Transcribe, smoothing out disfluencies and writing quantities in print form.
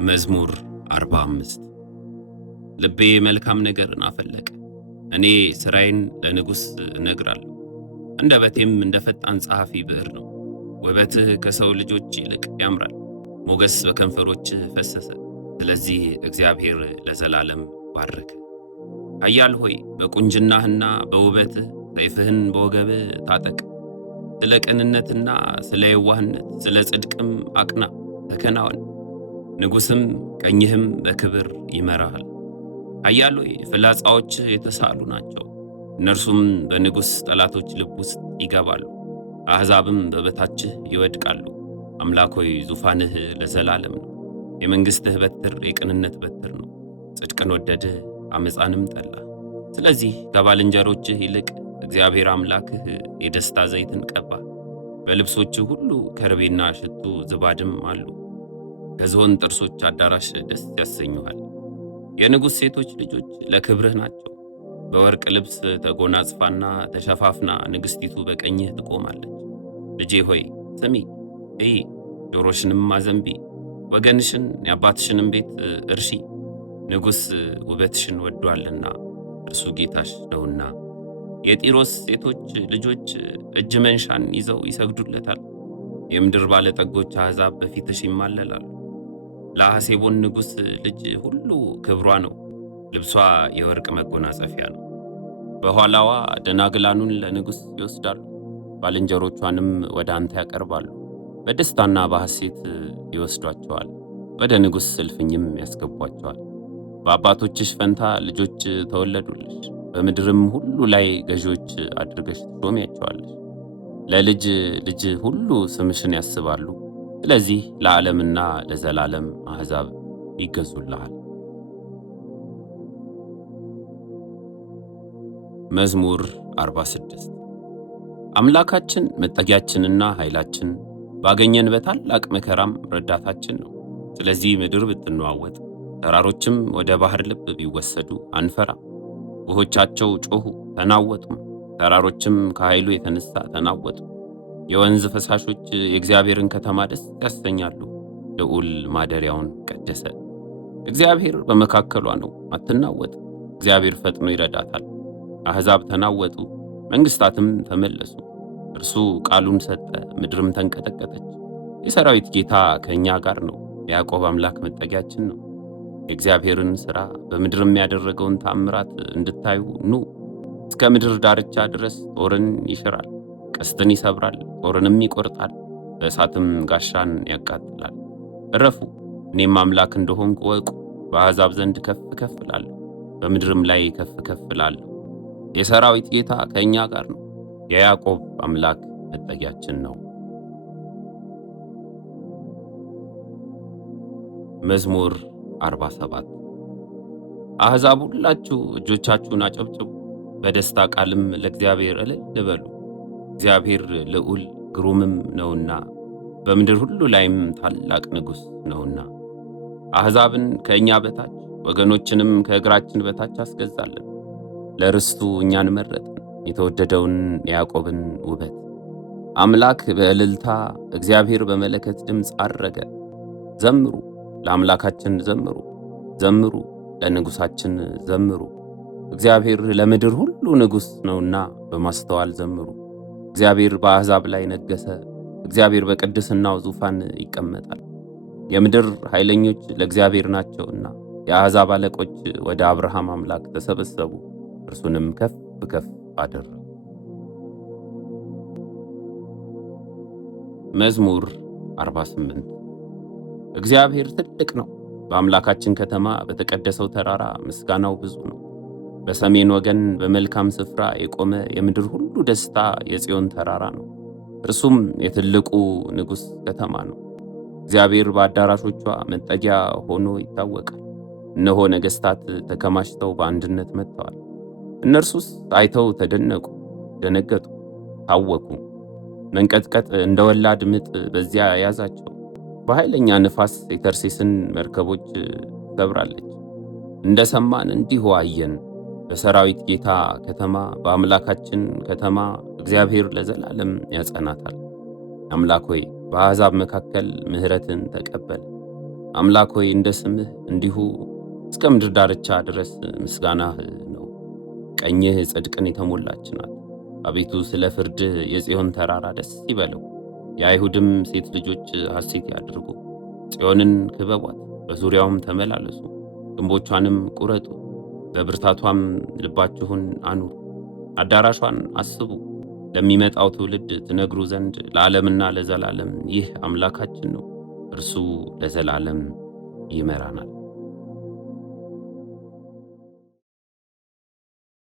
መዝሙር 45 ልቤ መልካም ነገርን አፈለቀ። እኔ ሥራዬን ለንጉሥ እነግራለሁ። አንደበቴም እንደ ፈጣን ጸሐፊ ብዕር ነው። ውበትህ ከሰው ልጆች ይልቅ ያምራል፣ ሞገስ በከንፈሮችህ ፈሰሰ። ስለዚህ እግዚአብሔር ለዘላለም ባረከ። ኃያል ሆይ በቁንጅናህና በውበትህ ሰይፍህን በወገብህ ታጠቅ። ስለ ቅንነትና ስለ የዋህነት ስለ ጽድቅም አቅና ተከናወን። ንጉሥም ቀኝህም በክብር ይመራሃል። ኃያል ሆይ ፍላጻዎችህ የተሳሉ ናቸው፣ እነርሱም በንጉሥ ጠላቶች ልብ ውስጥ ይገባሉ። አሕዛብም በበታችህ ይወድቃሉ። አምላክ ሆይ ዙፋንህ ለዘላለም ነው። የመንግሥትህ በትር የቅንነት በትር ነው። ጽድቅን ወደድህ ዓመፃንም ጠላ። ስለዚህ ከባልንጀሮችህ ይልቅ እግዚአብሔር አምላክህ የደስታ ዘይትን ቀባ። በልብሶችህ ሁሉ ከርቤና ሽቱ ዝባድም አሉ። ከዝሆን ጥርሶች አዳራሽ ደስ ያሰኙሃል። የንጉሥ ሴቶች ልጆች ለክብርህ ናቸው። በወርቅ ልብስ ተጎናጽፋና ተሸፋፍና ንግሥቲቱ በቀኝህ ትቆማለች። ልጄ ሆይ ስሚ፣ እይ፣ ጆሮሽንም አዘንቢ። ወገንሽን የአባትሽንም ቤት እርሺ። ንጉሥ ውበትሽን ወዷልና እርሱ ጌታሽ ነውና። የጢሮስ ሴቶች ልጆች እጅ መንሻን ይዘው ይሰግዱለታል። የምድር ባለጠጎች አሕዛብ በፊትሽ ይማለላሉ። ለሐሴቦን ንጉሥ ልጅ ሁሉ ክብሯ ነው፣ ልብሷ የወርቅ መጎናጸፊያ ነው። በኋላዋ ደናግላኑን ለንጉሥ ይወስዳሉ፣ ባልንጀሮቿንም ወደ አንተ ያቀርባሉ። በደስታና በሐሴት ይወስዷቸዋል፣ ወደ ንጉሥ እልፍኝም ያስገቧቸዋል። በአባቶችሽ ፈንታ ልጆች ተወለዱልሽ፣ በምድርም ሁሉ ላይ ገዢዎች አድርገሽ ትሾሚያቸዋለሽ። ለልጅ ልጅ ሁሉ ስምሽን ያስባሉ። ስለዚህ ለዓለምና ለዘላለም አሕዛብ ይገዙልሃል። መዝሙር 46 አምላካችን መጠጊያችንና ኃይላችን፣ ባገኘን በታላቅ መከራም ረዳታችን ነው። ስለዚህ ምድር ብትነዋወጥ ተራሮችም ወደ ባሕር ልብ ቢወሰዱ አንፈራም። ውኆቻቸው ጮኹ ተናወጡም፣ ተራሮችም ከኃይሉ የተነሣ ተናወጡ። የወንዝ ፈሳሾች የእግዚአብሔርን ከተማ ደስ ያሰኛሉ። ልዑል ማደሪያውን ቀደሰ። እግዚአብሔር በመካከሏ ነው፣ አትናወጥ። እግዚአብሔር ፈጥኖ ይረዳታል። አሕዛብ ተናወጡ፣ መንግሥታትም ተመለሱ። እርሱ ቃሉን ሰጠ፣ ምድርም ተንቀጠቀጠች። የሰራዊት ጌታ ከእኛ ጋር ነው፣ የያዕቆብ አምላክ መጠጊያችን ነው። የእግዚአብሔርን ሥራ በምድርም ያደረገውን ተአምራት እንድታዩ ኑ። እስከ ምድር ዳርቻ ድረስ ጦርን ይሽራል፣ ቀስትን ይሰብራል፣ ጦርንም ይቆርጣል፣ በእሳትም ጋሻን ያቃጥላል። እረፉ፣ እኔም አምላክ እንደሆንኩ እወቁ። በአሕዛብ ዘንድ ከፍ ከፍ እላለሁ፣ በምድርም ላይ ከፍ ከፍ እላለሁ። የሰራዊት ጌታ ከእኛ ጋር ነው፣ የያዕቆብ አምላክ መጠጊያችን ነው። መዝሙር 47 አሕዛብ ሁላችሁ እጆቻችሁን አጨብጭቡ፣ በደስታ ቃልም ለእግዚአብሔር እልል በሉ። እግዚአብሔር ልዑል ግሩምም ነውና፣ በምድር ሁሉ ላይም ታላቅ ንጉሥ ነውና። አሕዛብን ከእኛ በታች ወገኖችንም ከእግራችን በታች አስገዛለን። ለርስቱ እኛን መረጥን፣ የተወደደውን የያዕቆብን ውበት። አምላክ በእልልታ እግዚአብሔር በመለከት ድምፅ ዐረገ። ዘምሩ፣ ለአምላካችን ዘምሩ፣ ዘምሩ፣ ለንጉሣችን ዘምሩ። እግዚአብሔር ለምድር ሁሉ ንጉሥ ነውና በማስተዋል ዘምሩ። እግዚአብሔር በአሕዛብ ላይ ነገሠ፣ እግዚአብሔር በቅድስናው ዙፋን ይቀመጣል። የምድር ኃይለኞች ለእግዚአብሔር ናቸውና፣ የአሕዛብ አለቆች ወደ አብርሃም አምላክ ተሰበሰቡ፣ እርሱንም ከፍ ከፍ አደረጉ። መዝሙር 48 እግዚአብሔር ትልቅ ነው፣ በአምላካችን ከተማ በተቀደሰው ተራራ ምስጋናው ብዙ ነው። በሰሜን ወገን በመልካም ስፍራ የቆመ የምድር ሁሉ ደስታ የጽዮን ተራራ ነው። እርሱም የትልቁ ንጉሥ ከተማ ነው። እግዚአብሔር በአዳራሾቿ መጠጊያ ሆኖ ይታወቃል። እነሆ ነገሥታት ተከማችተው በአንድነት መጥተዋል። እነርሱስ አይተው ተደነቁ፣ ደነገጡ፣ ታወኩ። መንቀጥቀጥ እንደ ወላድ ምጥ በዚያ ያዛቸው። በኃይለኛ ንፋስ የተርሴስን መርከቦች ሰብራለች። እንደ ሰማን እንዲሁ አየን። በሰራዊት ጌታ ከተማ በአምላካችን ከተማ እግዚአብሔር ለዘላለም ያጸናታል። አምላክ ሆይ በአሕዛብ መካከል ምሕረትን ተቀበል። አምላክ ሆይ እንደ ስምህ እንዲሁ እስከ ምድር ዳርቻ ድረስ ምስጋናህ ነው። ቀኝህ ጽድቅን የተሞላች ናት። አቤቱ ስለ ፍርድህ የጽዮን ተራራ ደስ ይበለው፣ የአይሁድም ሴት ልጆች ሐሴት ያድርጉ። ጽዮንን ክበቧት፣ በዙሪያውም ተመላለሱ፣ ግንቦቿንም ቁረጡ፣ በብርታቷም ልባችሁን አኑሩ። አዳራሿን አስቡ፣ ለሚመጣው ትውልድ ትነግሩ ዘንድ ለዓለምና ለዘላለም ይህ አምላካችን ነው። እርሱ ለዘላለም ይመራናል።